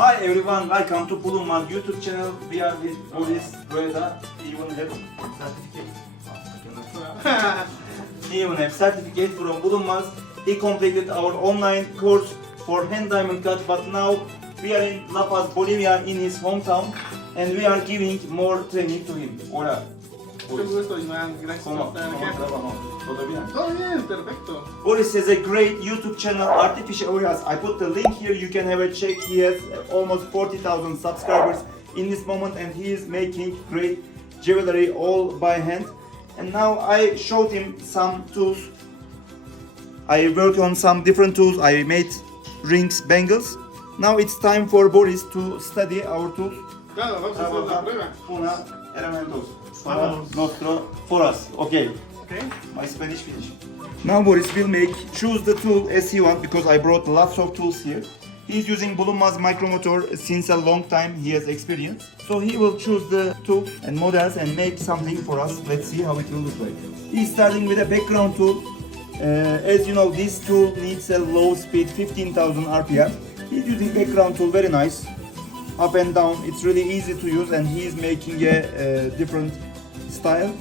Hi everyone, welcome to Bulunmaz YouTube channel. We are with Boris, Breda. He even have certificate. He even have certificate from Bulunmaz. He completed our online course for hand diamond cut, but now we are in La Paz, Bolivia, in his hometown, and we are giving more training to him. Hola. Mucho gusto, Iván. Gracias por ¿Cómo estar aquí. trabajamos? ¿Todo bien? Todo bien, perfecto. Boris has a great YouTube channel, Artifice Joyas. I put the link here, you can have a check. He has almost 40,000 subscribers in this moment, and he is making great jewelry all by hand. And now I showed him some tools. I worked on some different tools. I made rings, bangles. Now it's time for Boris to study our tools. Claro, vamos a hacer la prueba. Una elementos para nostro, for us. Okay. Okay. My Spanish finish. Now Boris will choose the tool as he wants, because I brought lots of tools here. He's using Bulunmaz micromotor since a long time. He has experience. So he will choose the tools and models and make something for us. Let's see how it will look like. He's starting with a background tool. As you know, this tool needs a low speed, 15,000 RPM. He's using background tool, very nice. Up and down, it's really easy to use, and he's making a different style.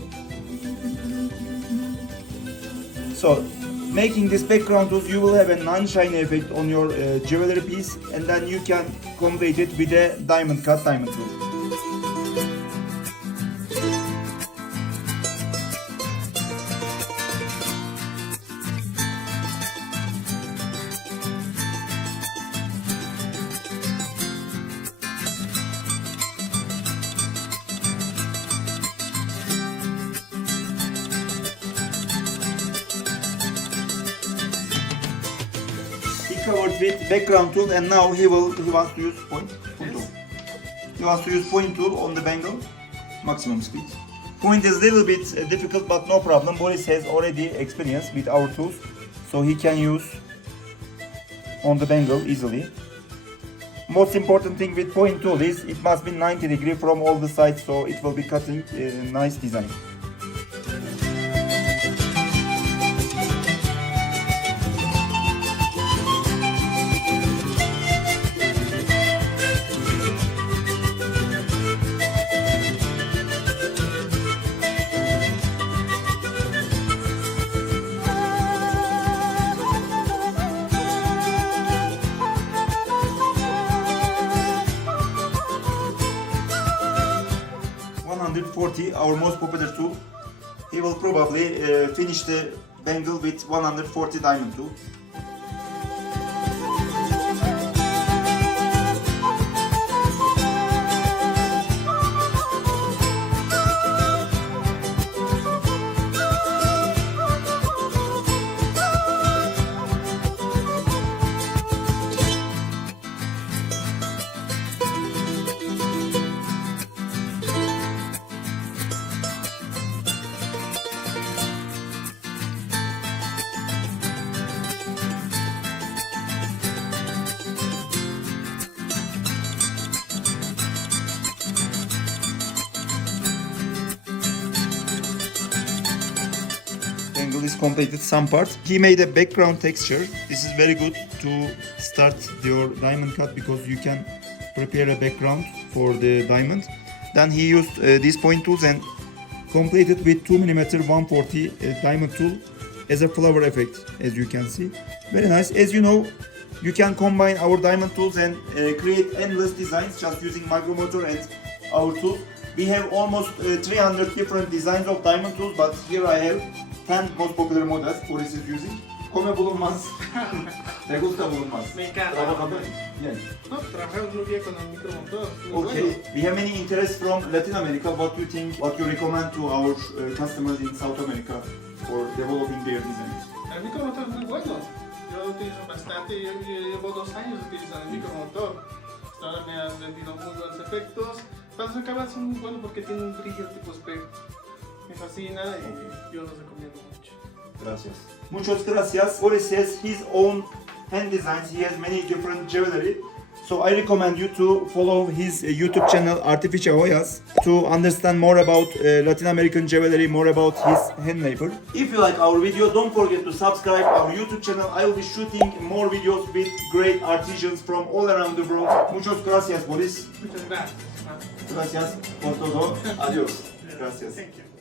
So, making this background tools, you will have a non-shiny effect on your jewelry piece, and then you can complete it with a diamond cut diamond tool. Covered with background tool, and now he wants to use point tool. He wants to use point tool on the bangle, maximum speed. Point is a little bit difficult, but no problem. Boris has already experience with our tools, so he can use on the bangle easily. Most important thing with point tool is it must be 90 degrees from all the sides, so it will be cutting a nice design. Our most popular tool. He will probably finish the bangle with 140 diamond tool. Is completed some part. He made a background texture. This is very good to start your diamond cut, because you can prepare a background for the diamond. Then he used these point tools and completed with 2mm 140 diamond tool as a flower effect, as you can see. Very nice. As you know, you can combine our diamond tools and create endless designs just using micromotor and our tool. We have almost 300 different designs of diamond tools, but here I have 10 most popular models Boris is using. Come Bulunmaz. ¿Te gusta Bulunmaz? Me encanta. ¿Trabajando bien? No, trabajamos muy bien con el micromotor. Okay, we have many interests from Latin America. What do you think, what you recommend to our customers in South America for developing their designs? El micromotor es muy bueno. Yo lo utilizo bastante. Yo llevo 2 años utilizando el micromotor. Hasta ahora me han rendido muy buenos efectos. Los acabados son muy buenos porque tienen un brillo tipo espejo. Me fascina y yo los recomiendo mucho. Gracias. Muchas gracias. Boris has his own hand designs. He has many different jewelry. So I recommend you to follow his YouTube channel Artifice Joyas to understand more about Latin American jewelry, more about his hand labor. If you like our video, don't forget to subscribe our YouTube channel. I will be shooting more videos with great artisans from all around the world. Muchas gracias, Boris. Muchas gracias. Gracias por todo. Adiós. Gracias. Thank you.